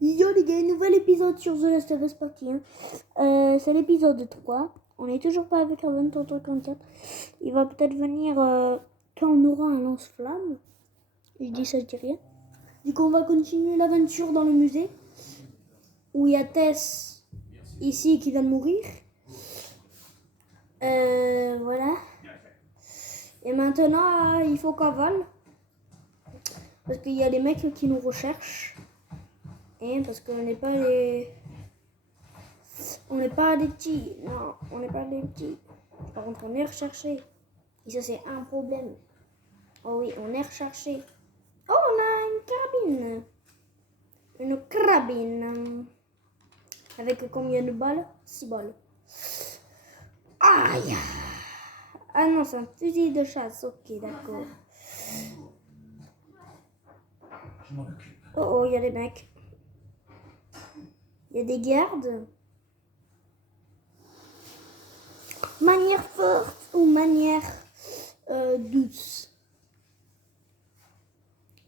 Yo les gars, nouvel épisode sur The Last of Us Partie 1. C'est l'épisode 3. On n'est toujours pas avec Raven 34. Il va peut-être venir quand on aura un lance-flamme. Je dis ça, je dis rien. Du coup, on va continuer l'aventure dans le musée. Où il y a Tess ici qui vient de mourir. Voilà. Et maintenant, il faut qu'on vole. Parce qu'il y a des mecs qui nous recherchent. Et parce qu'on n'est pas les... On n'est pas des petits. Non, on n'est pas des petits. Par contre, on est recherché. Et ça, c'est un problème. Oh oui, on est recherché. Oh, on a une carabine. Une carabine. Avec combien de balles? 6 balles. Aïe. Ah non, c'est un fusil de chasse. Ok, d'accord. Oh, il y a des mecs. Il y a des gardes. Manière forte ou manière douce.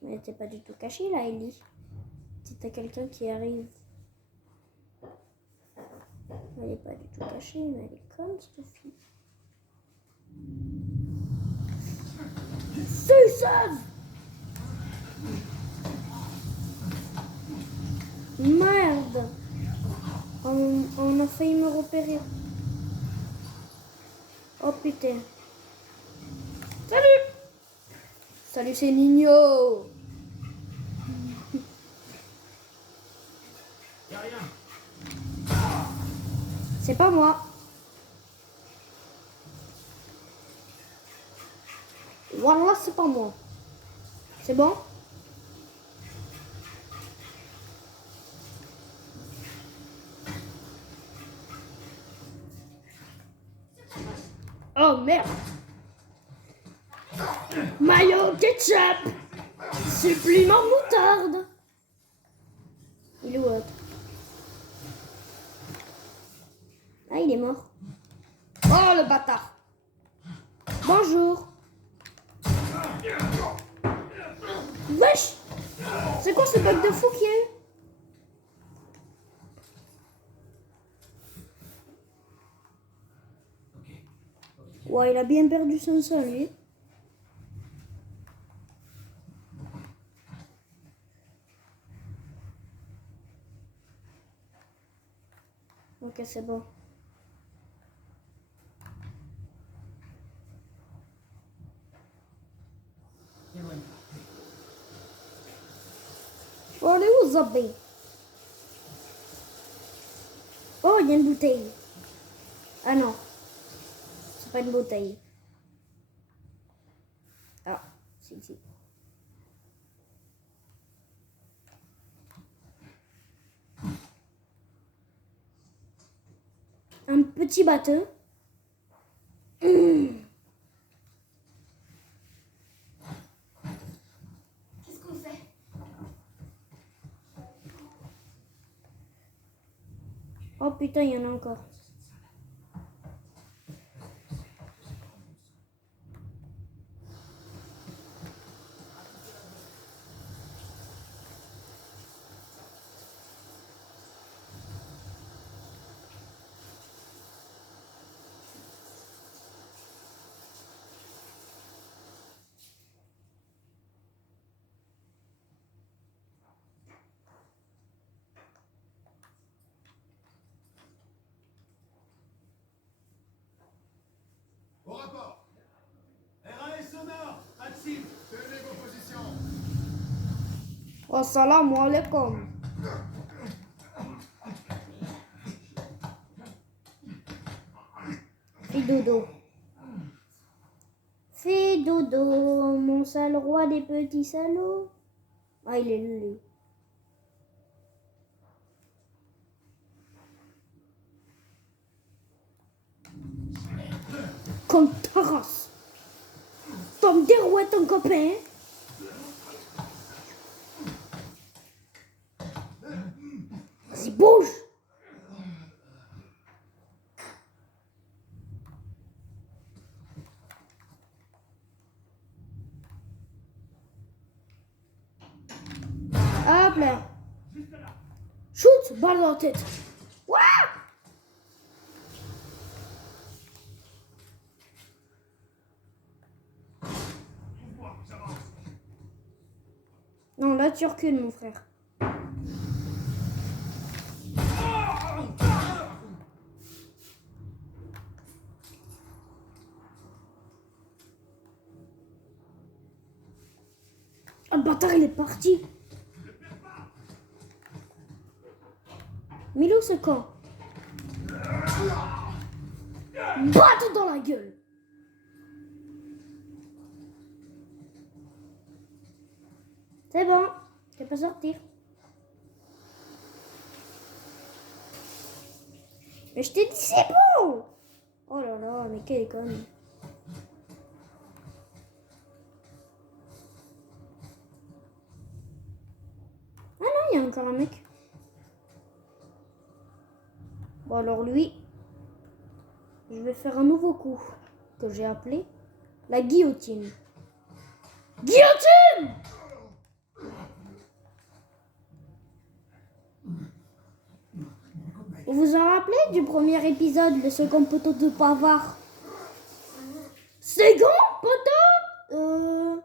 Mais t'es pas du tout caché là, Ellie. Si t'as quelqu'un qui arrive. Elle est pas du tout cachée, mais elle est comme cette fille. C'est ça! Merde! On a failli me repérer. Oh putain. Salut! Salut, c'est Nino! Y'a rien. C'est pas moi. Voilà, c'est pas moi. C'est bon? Oh merde! Mayo ketchup! Supplément moutarde! Il est où l'autre? Ah, il est mort. Oh le bâtard! Bonjour! Wesh! C'est quoi ce bug de fou qu'il y a eu? Ouais, il a bien perdu son sang, lui. Ok, c'est bon. Faut aller où, Zobé? Oh, il y a une bouteille. Ah non. C'est pas une bouteille. Ah, si. Un petit bateau. Qu'est-ce qu'on fait? Oh putain, il y en a encore. Au rapport. RAS sonore. Active. Tenez vos positions. Oh, salam alaikum. Fais dodo. Fais dodo, mon sale roi des petits salauds. Ah, il est là, lui. Comme ta race. Tom dérouette ton copain. Vas-y, bouge. Hop là. Shoot, balle dans la tête. Ouah! Non, là tu recules, mon frère. Ah, le bâtard, il est parti. Milo, c'est quand? Batte dans la gueule. C'est bon, tu peux sortir. Mais je t'ai dit c'est bon. Oh là là, mais quelle conne. Ah non, il y a encore un mec. Bon alors lui, je vais faire un nouveau coup que j'ai appelé la guillotine. Guillotine! Vous vous en rappelez du premier épisode, le second poteau de Pavard? Second poteau?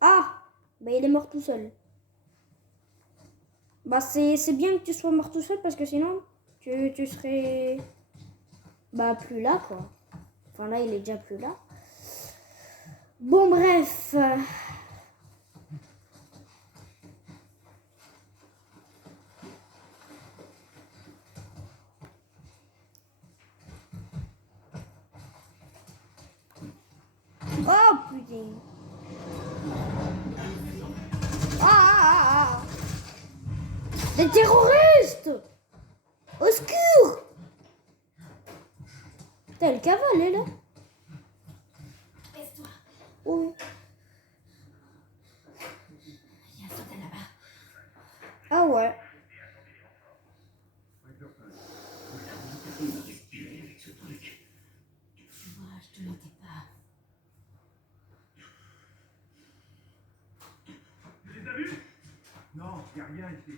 Ah, bah il est mort tout seul. Bah c'est bien que tu sois mort tout seul parce que sinon tu serais bah plus là quoi. Enfin là il est déjà plus là. Bon bref. Oh putain. Ah. Des terroristes. Au secours. Putain, le cavale est là. Baisse-toi. Oui. Il y a un soldat là-bas. Ah ouais. Tu vois, je te mentais pas. Tu les as vus? Non, y a rien ici.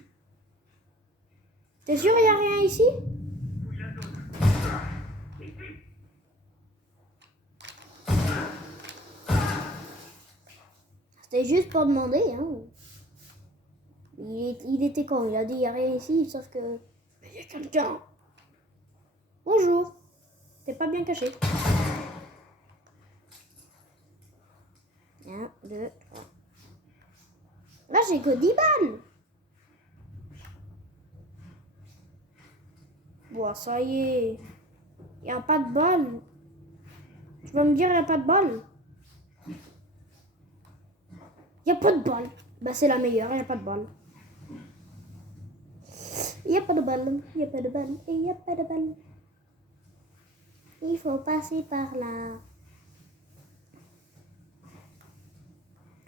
T'es sûr il n'y a rien ici? Où y a d'autres? C'était juste pour demander. Hein. Il était con. Il a dit il n'y a rien ici, sauf que il y a quelqu'un. Bonjour. T'es pas bien caché. 1, 2, 3. Là j'ai que 10 balles. Bon, ça y est. Il n'y a pas de balles. Tu vas me dire il n'y a pas de balles? Il n'y a pas de balles. Bah c'est la meilleure, il n'y a pas de balles. Il n'y a pas de balles. Il n'y a pas de balles. Et il n'y a pas de balles. Il faut passer par là.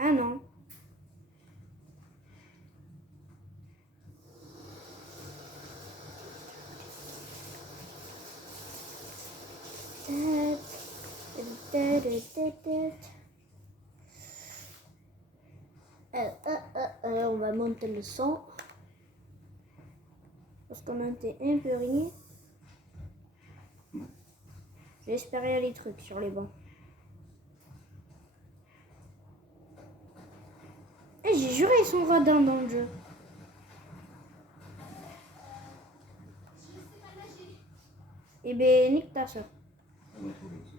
Ah non. On va monter le son. Parce qu'on a été un peu rien. J'espère qu'il y a des trucs sur les bancs. Et j'ai juré, ils sont radins dans le jeu. Je sais pas nager. Eh ben, nique ta soeur. On va trouver une solution.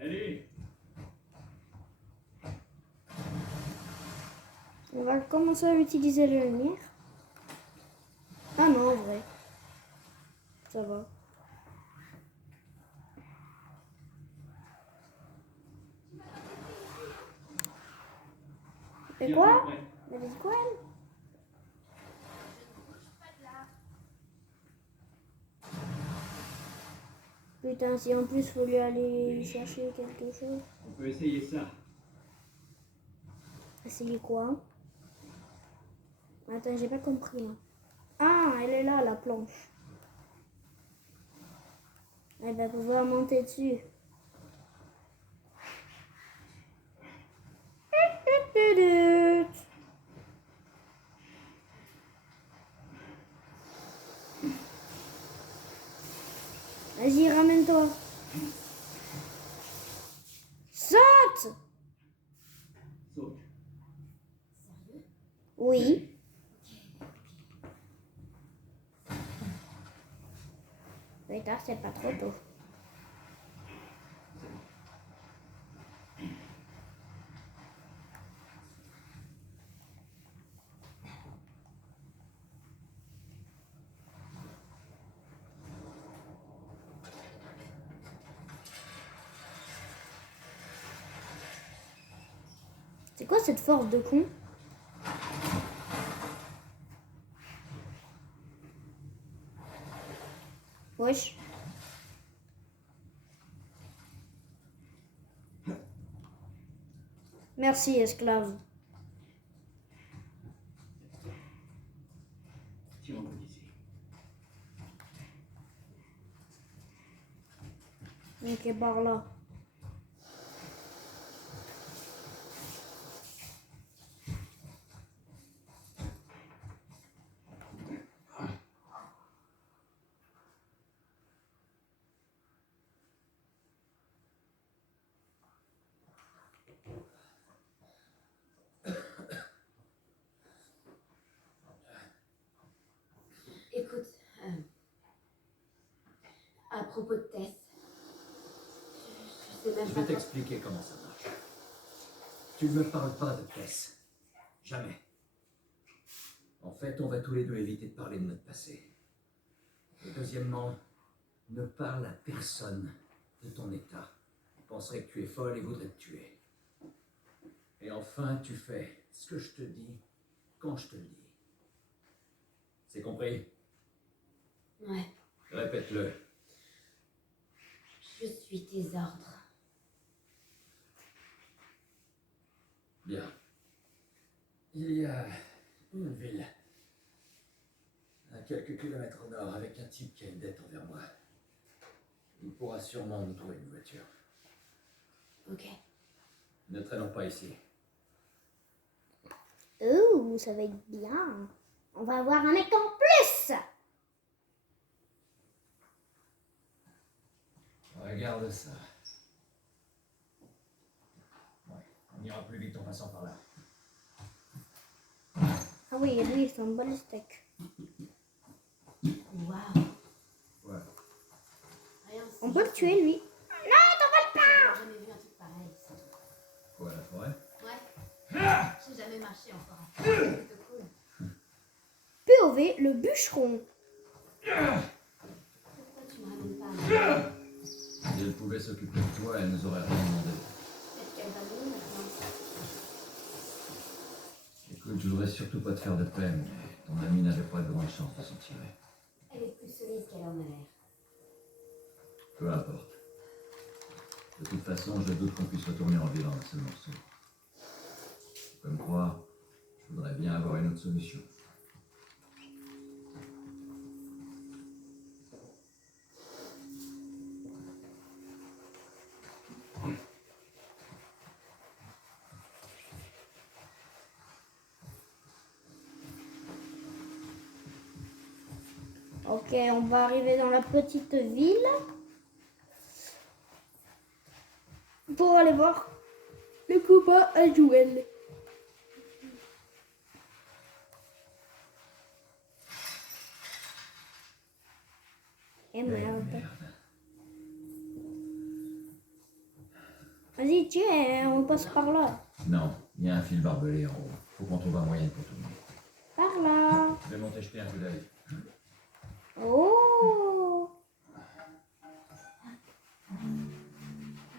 Allez, On va commencer à utiliser la lumière. Ah non, en vrai. Ça va. Et quoi? Elle avait dit quoi, elle? Putain, si en plus faut lui aller chercher quelque chose. On peut essayer ça. Essayer quoi? Attends, j'ai pas compris là. Ah, elle est là, la planche. Elle va pouvoir monter dessus. Vas-y, ramène-toi. Saute! Saute. Sérieux? Oui. Putain, c'est pas trop tôt. C'est quoi cette force de con? Wesh. Merci, esclave. Tirons-nous d'ici. Ok, par là. Écoute, à propos de Tess, je sais même Je pas vais t'expliquer comment ça marche. Tu ne me parles pas de Tess. Jamais. En fait, on va tous les deux éviter de parler de notre passé. Et deuxièmement, ne parle à personne de ton état. Il penserait que tu es folle et voudrait te tuer. Et enfin, tu fais ce que je te dis quand je te le dis. C'est compris? Ouais, Répète-le. je suis tes ordres. Bien. Il y a une ville à quelques kilomètres au nord avec un type qui a une dette envers moi. Il pourra sûrement nous trouver une voiture. Ok. Ne traînons pas ici. Oh, ça va être bien. On va avoir un mec en plus. Regarde ça. Ouais, on ira plus vite en passant par là. Ah oui, lui, il fait un bon steak. Waouh. Ouais. Rien de On si peut le juste. tuer, lui. J'ai encore jamais vu un truc pareil. c'est tout. Quoi, la forêt? Ouais. J'ai jamais marché en forêt. C'est plutôt cool. POV, le bûcheron. Pourquoi tu me ramènes pas à moi? Si elle pouvait s'occuper de toi, elle nous aurait rien demandé. Peut-être qu'elle va mourir maintenant. Écoute, je voudrais surtout pas te faire de peine, mais ton ami n'avait pas de grande chance de s'en tirer. Elle est plus solide qu'elle en a l'air. Peu importe. De toute façon, je doute qu'on puisse retourner en ville en un seul morceau. Tu peux me croire, je voudrais bien avoir une autre solution. Ok, on va arriver dans la petite ville. Pour aller voir le combat à Joël. Et merde. Vas-y, tiens, on passe par là. Non, il y a un fil barbelé en haut. Faut qu'on trouve un moyen pour tourner. Par là. Je vais monter jeter un coup d'œil. Oh.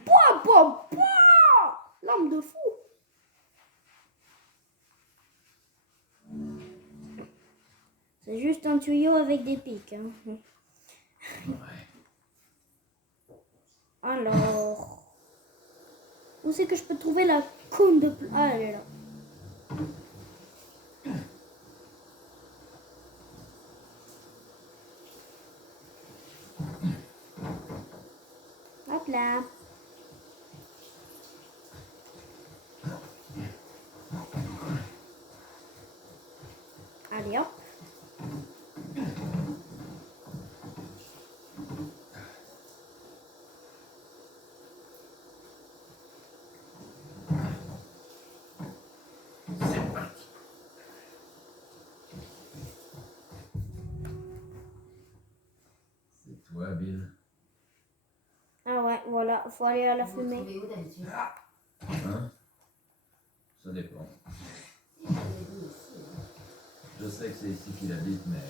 Pouah, pouah, pouah. L'homme de fou. juste un tuyau avec des pics. Hein. Ouais. Alors... Où c'est que je peux trouver la cône de... Ah, elle est là. Hop là. Allez hop. C'est parti. C'est toi, Bill. Ah ouais, voilà, faut aller à la Vous fumée. trouvez où d'habitude? Hein? Ça dépend. Si, je l'avais dit ici. Hein. Je sais que c'est ici qu'il habite, mais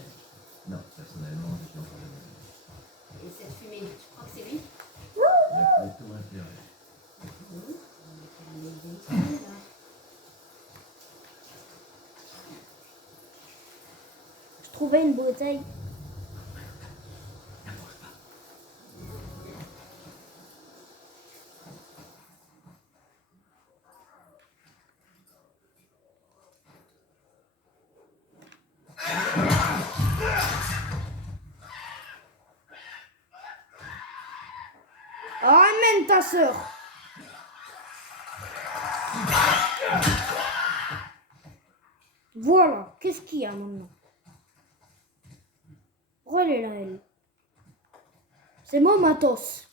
non, personnellement, je suis encore jamais venu. Et cette fumée, tu crois que c'est lui? Il a plutôt intérêt. On va faire un examen, là. Je trouvais une bouteille. Amène ta sœur. Voilà, qu'est-ce qu'il y a maintenant? Relais là, elle. C'est mon matos.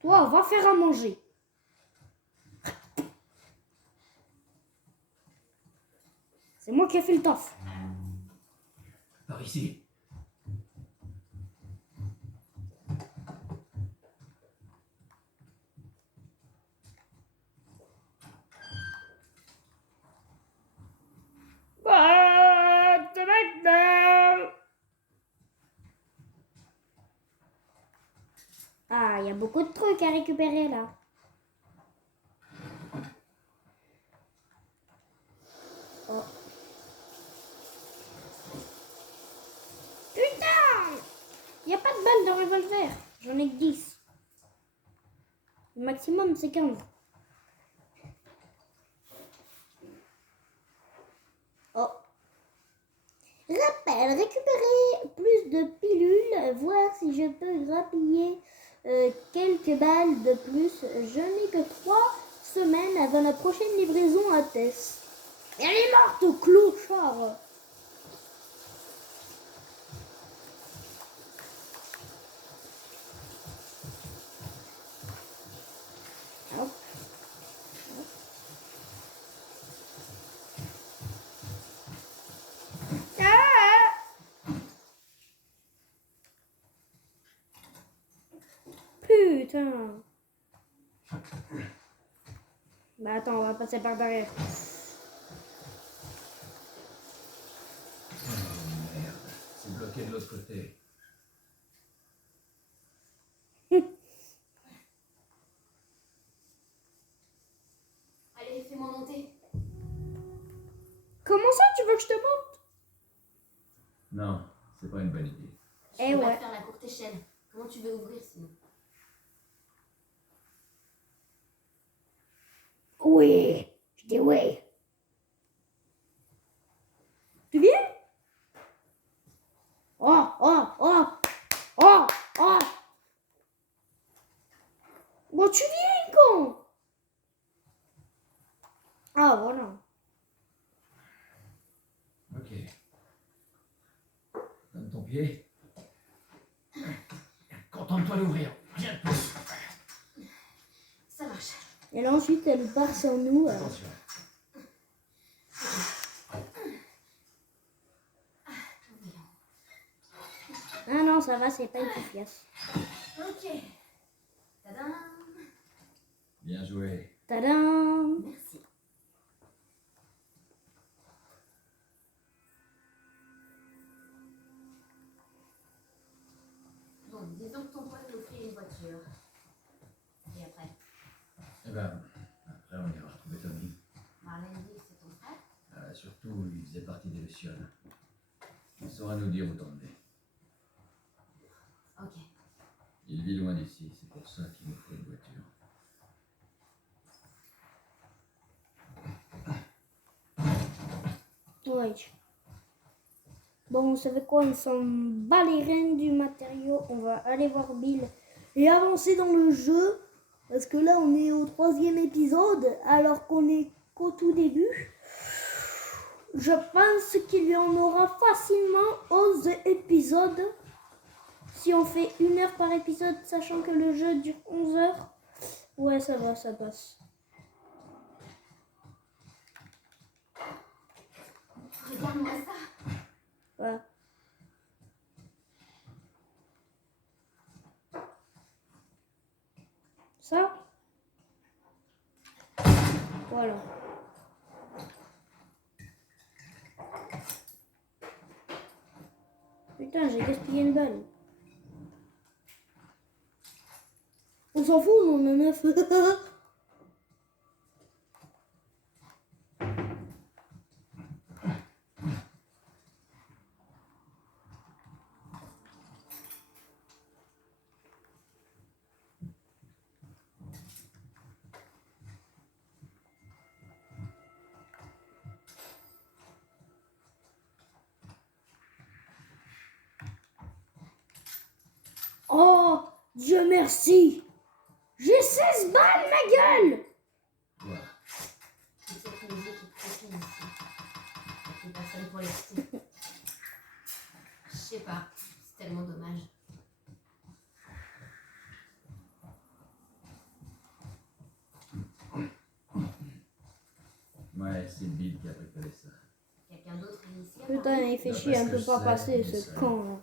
Toi, va faire à manger. C'est moi qui ai fait le taf. Par ici. Ah, il y a beaucoup de trucs à récupérer là. Oh. Putain! Il n'y a pas de balles de revolver. J'en ai que 10. Le maximum, c'est 15. Oh. Rappel, récupérer plus de pilules, voir si je peux grappiller quelques balles de plus. Je n'ai que 3 semaines avant la prochaine livraison à Tess. Elle est morte, clochard! Hop. Putain. Bah attends, on va passer par derrière. Oh merde, c'est bloqué de l'autre côté. Allez, fais-moi monter. Comment ça, tu veux que je te montre? Non, c'est pas une bonne idée. Je Eh peux pas ouais. te faire la courte échelle. Comment tu veux ouvrir sinon? Oui, je dis oui. Tu viens? Oh, oh, oh, oh, oh. Bon, tu viens, con. Ah, voilà. Ok. Donne ton pied. Contente-toi d'ouvrir. Rien de plus. Ça marche. Et là, ensuite, elle part sur nous. Attention. Ah non, ça va, c'est pas efficace. Ok. Tadam. Bien joué. Tadam! Merci. Bon, disons que ton pote nous offrit une voiture. Et après, Eh ben, après on ira retrouver Tommy. Marlène dit que c'est ton frère. Surtout, il faisait partie des Lucioles. saura nous dire où t'emmener. Ok. Il vit loin d'ici, c'est pour ça qu'il nous faut une voiture. Ouais. Bon, vous savez quoi, on s'en bat les reins du matériau. On va aller voir Bill et avancer dans le jeu. Parce que là, on est au 3e épisode, alors qu'on est qu'au tout début. Je pense qu'il y en aura facilement 11 épisodes. Si on fait 1 heure par épisode, sachant que le jeu dure 11 heures. Ouais, ça va, ça passe. Regarde-moi ça. Ouais. Ça. Voilà. Putain, j'ai gaspillé une balle. On s'en fout, on en a 9. Oh, Dieu merci. J'ai 16 balles, ma gueule. Ouais. C'est cette musique qui te copine ici. T'es pas seule pour l'écouter. Je sais pas, c'est tellement dommage. Ouais, c'est Bill qui a préparé ça. Quelqu'un d'autre est ici à Putain, Paris? il fait D'après chier, ce on que peut je pas sais, passer il est ce seul. con là.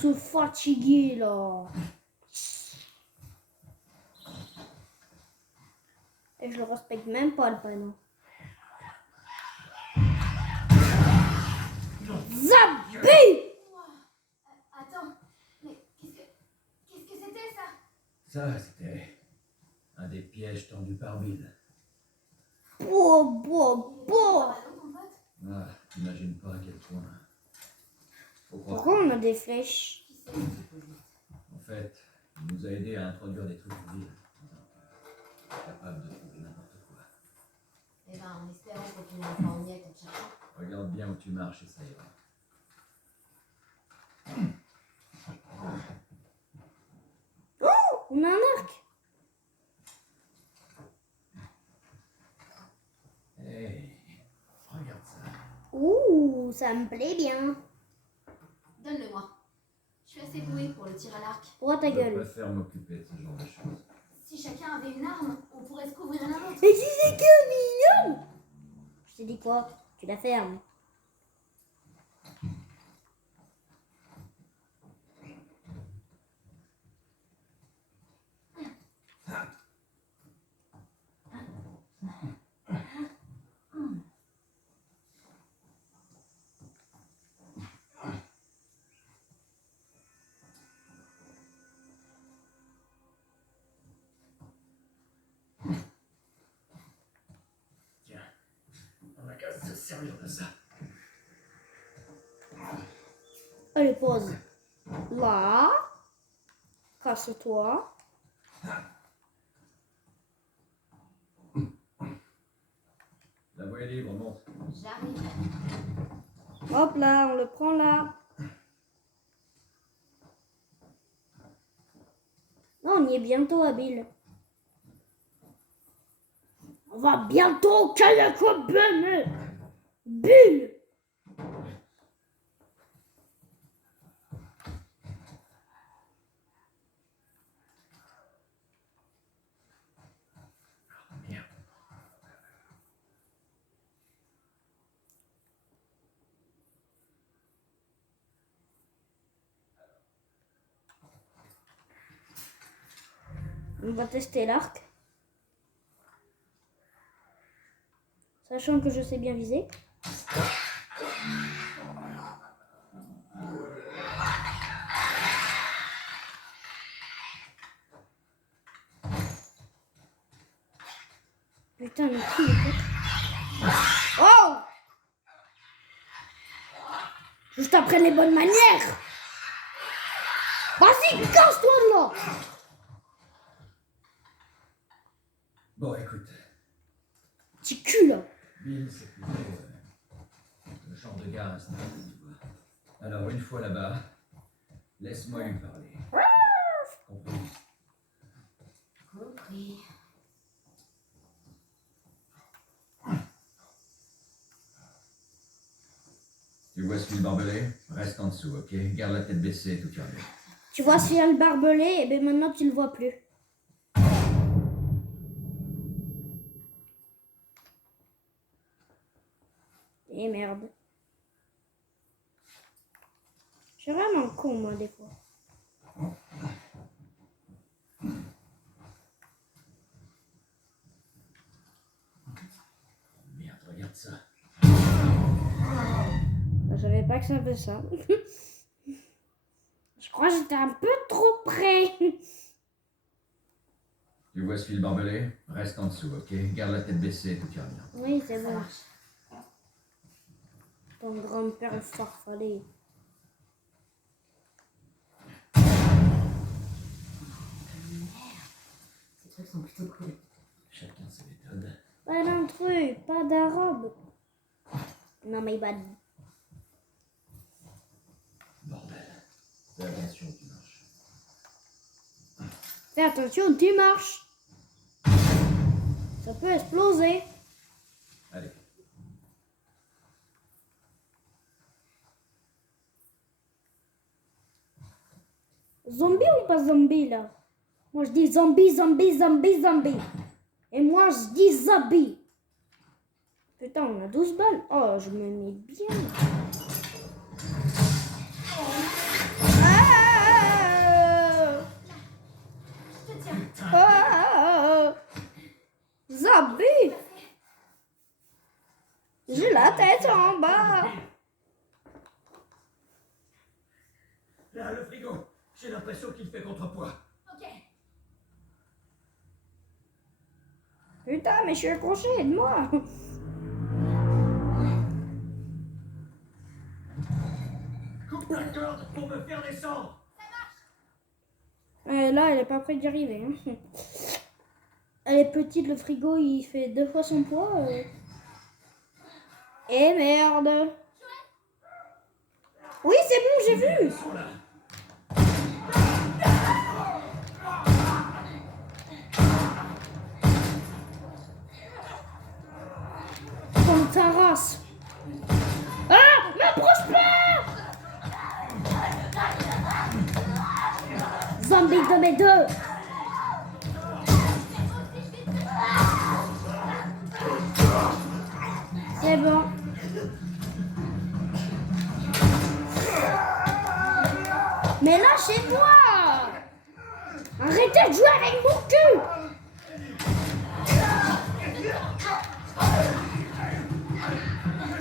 Ce fatigué là. Et je le respecte même pas le prénom. Zabi! Attends, mais qu'est-ce que c'était ça? Ça, c'était un des pièges tendus par Bill. Bo. Allô, mon pote? Ah, t'imagines pas à quel point. Faut croire. Pourquoi on a des flèches? Qui c'est qui peut vite? En fait, il nous a aidé à introduire des trucs en ville. Capable de trouver n'importe quoi. Eh ben, en espérant qu'on finira pas en miette en cherchant. Regarde bien où tu marches et ça ira. On a un arc. Hey, regarde ça. Ouh, ça me plaît bien. Donne-le-moi. Je suis assez douée pour le tir à l'arc. Droit ta Je gueule. préfère m'occuper de ce genre de choses. Si chacun avait une arme, on pourrait se couvrir l'un l'autre. Et si c'est que mignon! Je t'ai dit quoi? Tu la fermes. Tiens, on a qu'à se servir de ça. Allez, pose. Là. Casse-toi. La voie est libre, monte. J'arrive. Hop là, on le prend là. Non, on y est bientôt, Bill. On va bientôt au Calacobane. Bill. Merde. On va tester l'arc. Sachant que je sais bien viser. Putain, mais qui est Oh! Juste après les bonnes manières. Vas-y, casse-toi de là. Bon, écoute, Petit cul, là. Bill, c'est plutôt le genre de gars instable, tu vois. Alors, une fois là-bas, laisse-moi lui parler. Compris? Compris. Tu vois ce fil barbelé? Reste en dessous, ok? Garde la tête baissée, tout ira bien. Tu vois s'il y a le barbelé, et bien maintenant tu le vois plus. Et merde. Je suis vraiment con, moi, des fois. Merde, regarde ça. Je savais pas que ça fait ça. Je crois que j'étais un peu trop près. Tu vois ce fil barbelé? Reste en dessous, ok? Garde la tête baissée, tout ira bien. Oui, c'est Ça bon. marche. Ton grand-père est farfalé. Ces trucs sont plutôt cool. Chacun ses méthodes. Pas d'intrus, pas d'arabe. Non, mais bad. Bordel. Fais attention, tu marches. Fais attention, tu marches. Ça peut exploser. Allez. Zombie ou pas zombie, là? Moi, je dis zombie, zombie, zombie, zombie. Et moi, je dis zombie. Putain, on a 12 balles. Oh, je me mets bien. Ah! Je te tiens. Ah! Zombie! J'ai la tête en bas. Là, le frigo. J'ai l'impression qu'il fait contrepoids. Ok. Putain, mais je suis accroché, aide-moi. Coupe la corde pour me faire descendre. Là, elle est pas près d'y arriver. Hein. Elle est petite, le frigo, il fait 2 fois son poids. Et merde. Oui, c'est bon, j'ai vu. Ils sont là. Comme ta race. Ah, m'approche pas. Zombie de mes deux. C'est bon. Mais lâchez-moi. Arrêtez de jouer avec mon cul.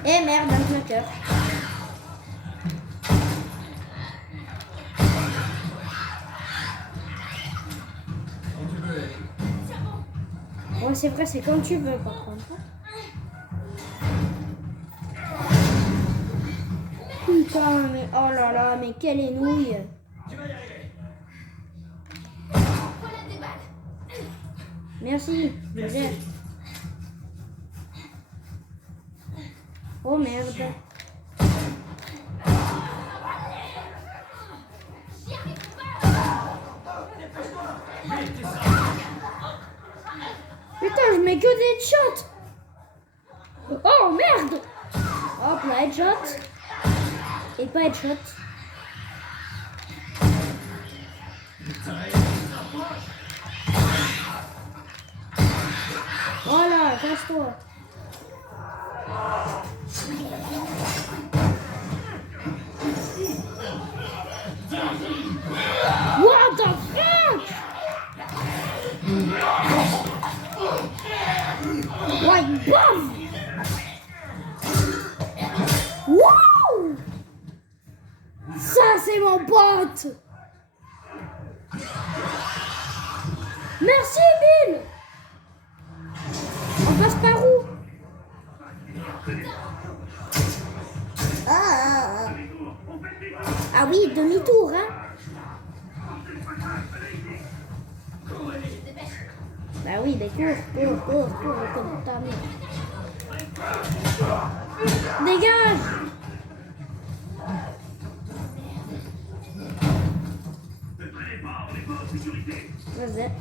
Eh merde, un claqueur. Quand tu veux. Ouais, c'est vrai, c'est quand tu veux, par contre. Putain, mais oh là là, mais quelle énouille. Tu vas y arriver. Voilà des balles. Merci, Joseph. Oh merde. J'y arrive pas. Putain, je mets que des headshots. Oh merde. Hop là, headshot. Et pas headshot. Voilà, casse-toi. What the fuck? Like boom! Wow! Ça c'est mon pote! Merci Bill! On passe par où? Ah oui, demi-tour, hein. Bah oui, mais cours, comme ta mère. Dégage! Vas-y.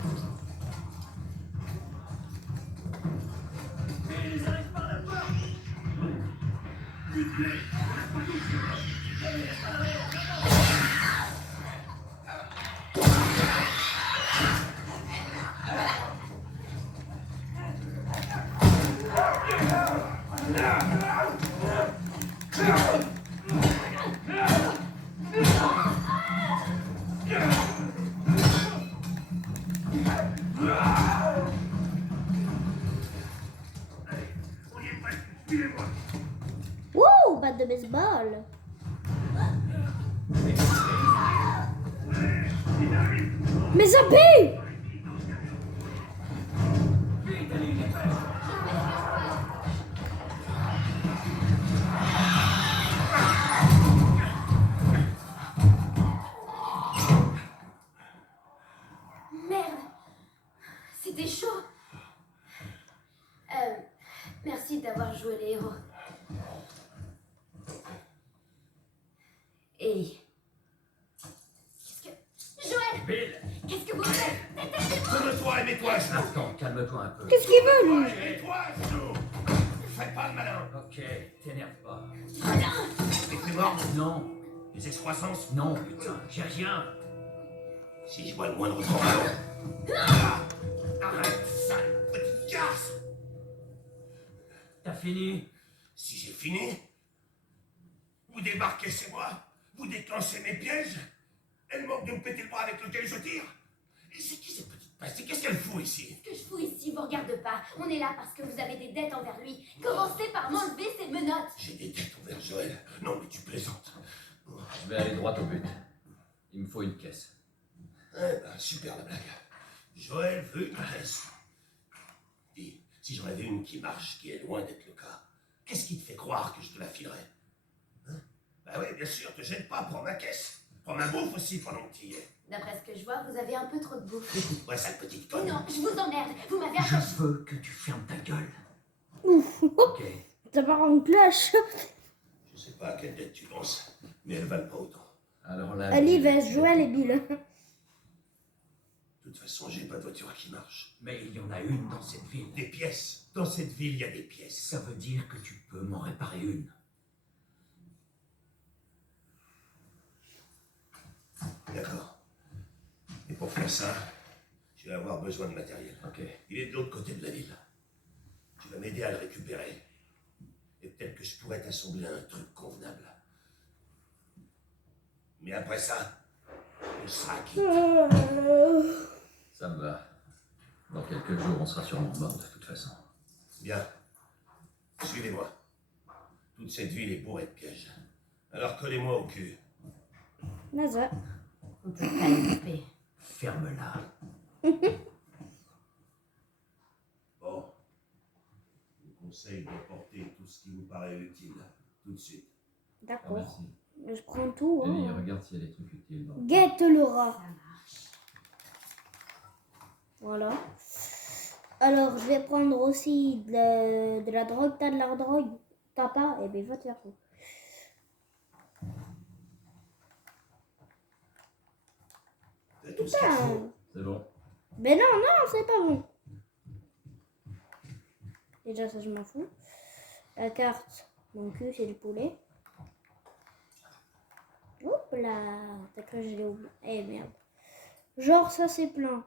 Wouh, batte de baseball. Mais ça pue! Merde. C'était chaud. Merci d'avoir joué les héros. Ellie. Qu'est-ce que... Joël! Bill! Qu'est-ce que vous faites? Calme-toi et mets-toi à genoux. Attends, calme-toi un peu. Qu'est-ce qu'il veut, lui? Mets-toi à genoux. Fais pas le malin. Ok, t'énerve pas. T'es mort? Non, Les excroissances? non, putain, j'ai rien. Si je vois le moindre son. Arrête, sale petite garce. T'as fini? Si j'ai fini, vous débarquez chez moi, vous déclenchez mes pièges, elle manque de me péter le bras avec lequel je tire. Et c'est qui cette petite peste? Qu'est-ce qu'elle fout ici? Ce que je fous ici vous regarde pas. On est là parce que vous avez des dettes envers lui. Commencez par m'enlever ces menottes. J'ai des dettes envers Joël. Non, mais tu plaisantes. Je vais aller droit au but. Il me faut une caisse. Eh ben, super la blague. Joël veut une caisse. Dis, si j'en avais une qui marche, qui est loin d'être le cas, qu'est-ce qui te fait croire que je te la filerais? Hein? Bah oui, bien sûr, te gêne pas, prends ma caisse. Prends ma bouffe aussi pendant que tu y es. D'après ce que je vois, vous avez un peu trop de bouffe. Écoute-moi, sale petite conne. Non, je vous emmerde. Vous m'avez Je attaché. veux que tu fermes ta gueule. Ouf. Ok. Ça part en cloche. Je sais pas à quelle dette tu penses, mais elles valent pas autant. Alors là... Ali vs Joël et Bill. De toute façon, j'ai pas de voiture qui marche. Mais il y en a une dans cette ville. Des pièces. Dans cette ville, il y a des pièces. Ça veut dire que tu peux m'en réparer une. D'accord. Et pour faire ça, je vais avoir besoin de matériel. Ok. Il est de l'autre côté de la ville. Tu vas m'aider à le récupérer. Et peut-être que je pourrais t'assembler un truc convenable. Mais après ça, on sera quitte. Ça me va. Dans quelques jours, on sera sûrement mort de toute façon. Bien. Suivez-moi. Toute cette ville est bourrée de pièges. Alors collez-moi au cul. Naza. On peut pas y couper. Ferme-la. Bon. Je vous conseille d'emporter tout ce qui vous paraît utile. Tout de suite. D'accord. Je prends tout. Hein. regarde s'il y a des trucs utiles. Guette le rat. Ça marche. Voilà. Alors, je vais prendre aussi de la drogue. T'as de la drogue? T'as pas? Eh bien, va te faire foutre. C'est tout ce qu'il faut. Putain. C'est bon. Mais non, c'est pas bon. Déjà, ça, je m'en fous. La carte, mon cul, c'est le poulet. Hop là. T'as cru que je l'ai oublié. Eh merde. Genre, ça, c'est plein.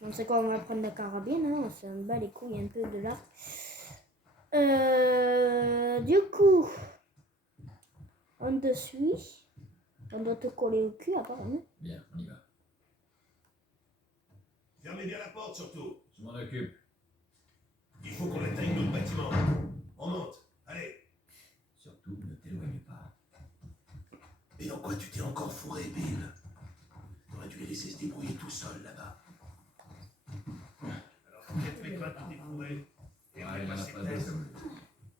Donc, c'est quoi? On va prendre la carabine. Hein. Ça me bat les couilles un peu de là. Du coup, on te suit. On doit te coller au cul, apparemment. Bien, on y va. Fermez bien la porte surtout. Je m'en occupe. Il faut qu'on atteigne notre bâtiment. On monte. Allez. Surtout, ne t'éloigne pas. Et en quoi tu t'es encore fourré, Bill? T'aurais dû les laisser se débrouiller tout seul là-bas. Alors, qu'est-ce que tu fais quand tu t'es fourré? Et Ah, il y en a pas deux comme lui.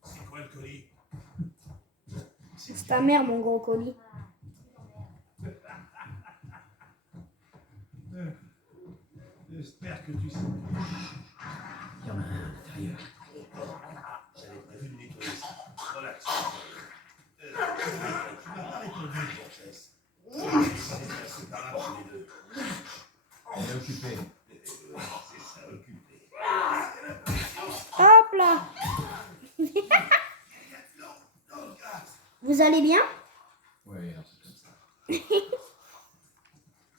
C'est quoi le colis? C'est ta mère, mon gros colis. J'espère que tu sais. Il y en a un à l'intérieur. J'avais prévu de nettoyer ça. Relax. Tu m'as pas répondu, Borges. C'est inséparable tous les deux. On est occupé. C'est ça, occupé. Hop là. Vous allez bien? Oui, un truc comme ça.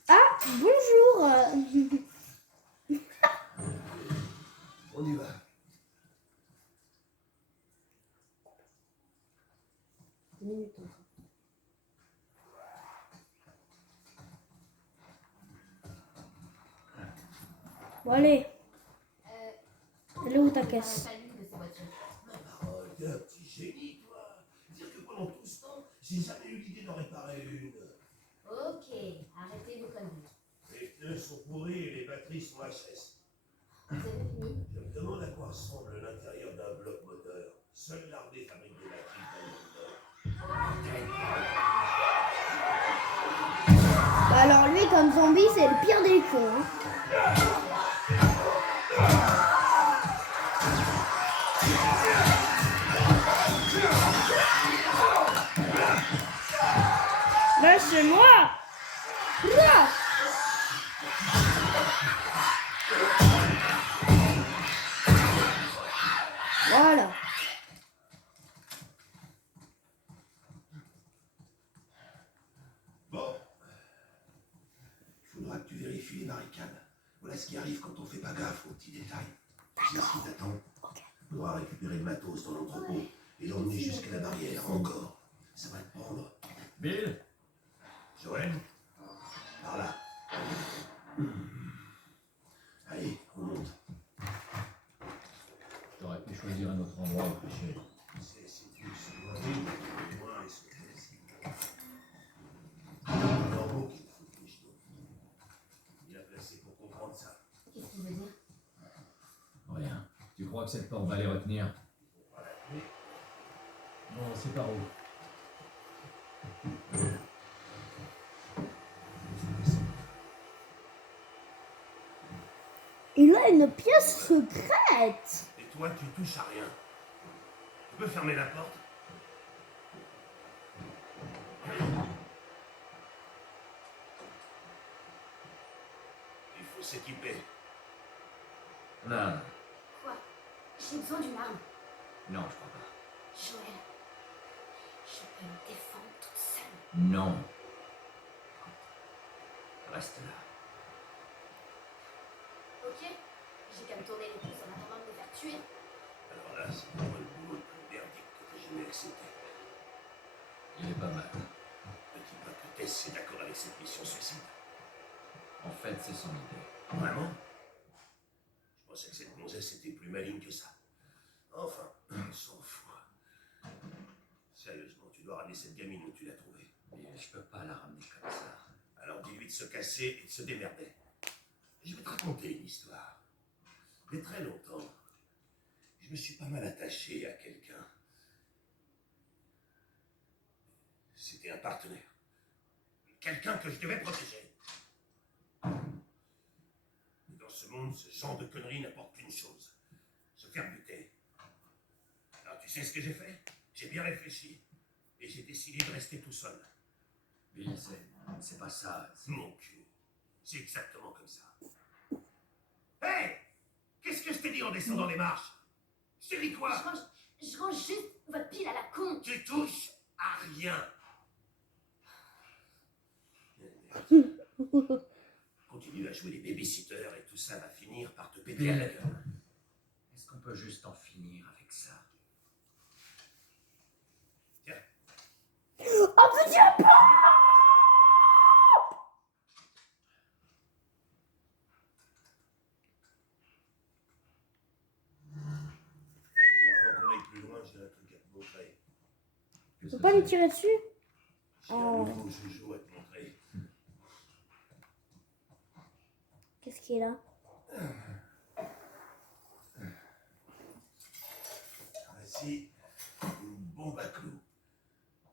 Ah, bonjour. On y va. Deux minutes encore. Bon, allez. Elle est où ta On a caisse? pas lu de ces voitures. Ma parole, t'es un petit génie, toi. Dire que pendant tout ce temps, j'ai jamais eu l'idée d'en réparer une. Ok, arrêtez vos conneries. Les pneus sont pourris et les batteries sont HS. Vous avez fini? Je me demande à quoi ressemble l'intérieur d'un bloc moteur. Seule l'armée fabrique des batteries Bah alors lui, comme zombie, c'est le pire des cons. Hein. Lâchez-moi! Ouah. Voilà. Bon. Il faudra que tu vérifies les barricades. Voilà ce qui arrive quand on fait pas gaffe aux petits détails. Tu sais ce qui t'attend. Il faudra récupérer le matos dans l'entrepôt et l'emmener jusqu'à la barrière, encore. Ça va te prendre. Bill? Joël? Par là. Allez, on monte. J'aurais pu choisir un autre endroit où pêcher. C'est une soirée, moi et ce test. Un lambeau qui te fout les genoux. Bien placé pour comprendre ça. Qu'est-ce qu'il veut dire? Rien. Tu crois que cette porte va les retenir? Voilà, mais Non, c'est par où? Il a une pièce secrète. et toi, tu touches à rien. Tu peux fermer la porte? Il faut s'équiper. Non, Quoi? J'ai besoin d'une arme. non, je crois pas. Joël, je peux me défendre toute seule. Non. Reste là. Ok? J'ai qu'à me tourner les pouces en attendant de me faire tuer. Alors là, c'est pour moi le boulot le plus merdique que t'aies jamais accepté. Il est pas mal. Ne dis pas que Tess est d'accord avec cette mission suicide. En fait, c'est son idée. Vraiment? Je pensais que cette gonzesse était plus maligne que ça. Enfin, on s'en fout. Sérieusement, tu dois ramener cette gamine où tu l'as trouvée. Bill, je peux pas la ramener comme ça. Alors dis-lui de se casser et de se démerder. Je vais te raconter une histoire. Il y a très longtemps, je me suis pas mal attaché à quelqu'un. C'était un partenaire. Quelqu'un que je devais protéger. Mais dans ce monde, ce genre de conneries n'apporte qu'une chose. Se faire buter. Alors tu sais ce que j'ai fait? J'ai bien réfléchi. Et j'ai décidé de rester tout seul. Bill, c'est pas ça. Mon cul. C'est exactement comme ça. Hé! Qu'est-ce que je t'ai dit en descendant les marches? Je t'ai dit quoi? Je range juste votre pile à la con. Tu touches à rien. Continue à jouer les babysitters et tout ça va finir par te péter à la gueule. Est-ce qu'on peut juste en finir avec ça? Tiens, Oh putain! avant qu'on aille plus loin, j'ai un truc à te montrer. Tu peux pas lui tirer dessus? J'ai un Oh. nouveau joujou à te montrer. Qu'est-ce qu'il a? Voici une bombe à clous.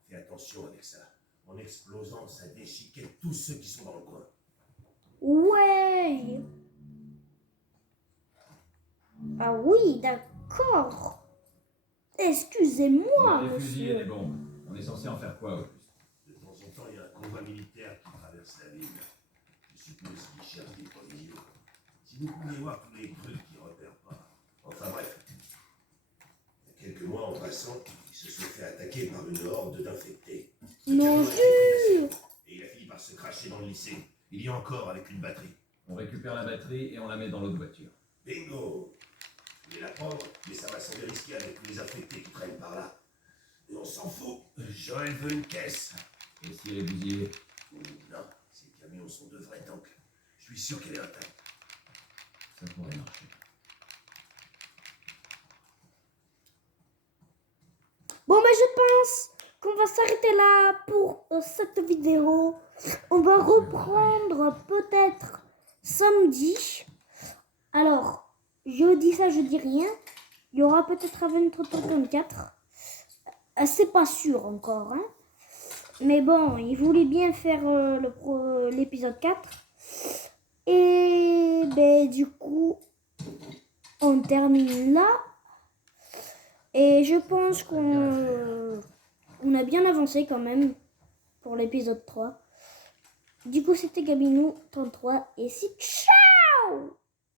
Fais attention avec ça. En explosant, ça déchiquette tous ceux qui sont dans le coin. Ouais! Ah oui, d'accord. Excusez-moi, Des fusils et monsieur. des bombes. On est censé en faire quoi au juste? De temps en temps, il y a un convoi militaire qui traverse la ville. Je suppose qu'ils cherchent des provisions. Si vous pouviez voir tous les trucs qu'ils repèrent pas. Enfin bref. Il y a quelques mois, en passant, ils se sont fait attaquer par une horde d'infectés. Non, Le camion a été pris d'assaut, et il a fini par se cracher dans le lycée. Il y a encore avec une batterie. On récupère la batterie et on la met dans l'autre voiture. Bingo! Je voulais la prendre, mais ça va sembler risqué avec tous les infectés qui traînent par là. Et on s'en fout. Joël veut une caisse. Et si elle est bousillée? Non, ces camions sont de vrais tanks. Je suis sûr qu'elle est intacte. Ça pourrait marcher. Bon, mais je pense qu'on va s'arrêter là pour cette vidéo. On va reprendre peut-être samedi. Alors, je dis ça, je dis rien. Il y aura peut-être Adventure 24. C'est pas sûr encore. Hein. Mais bon, il voulait bien faire l'épisode 4. Et ben, du coup, on termine là. Et je pense qu'on a bien avancé quand même pour l'épisode 3. Du coup, c'était Gabinou 33 et c'est ciao!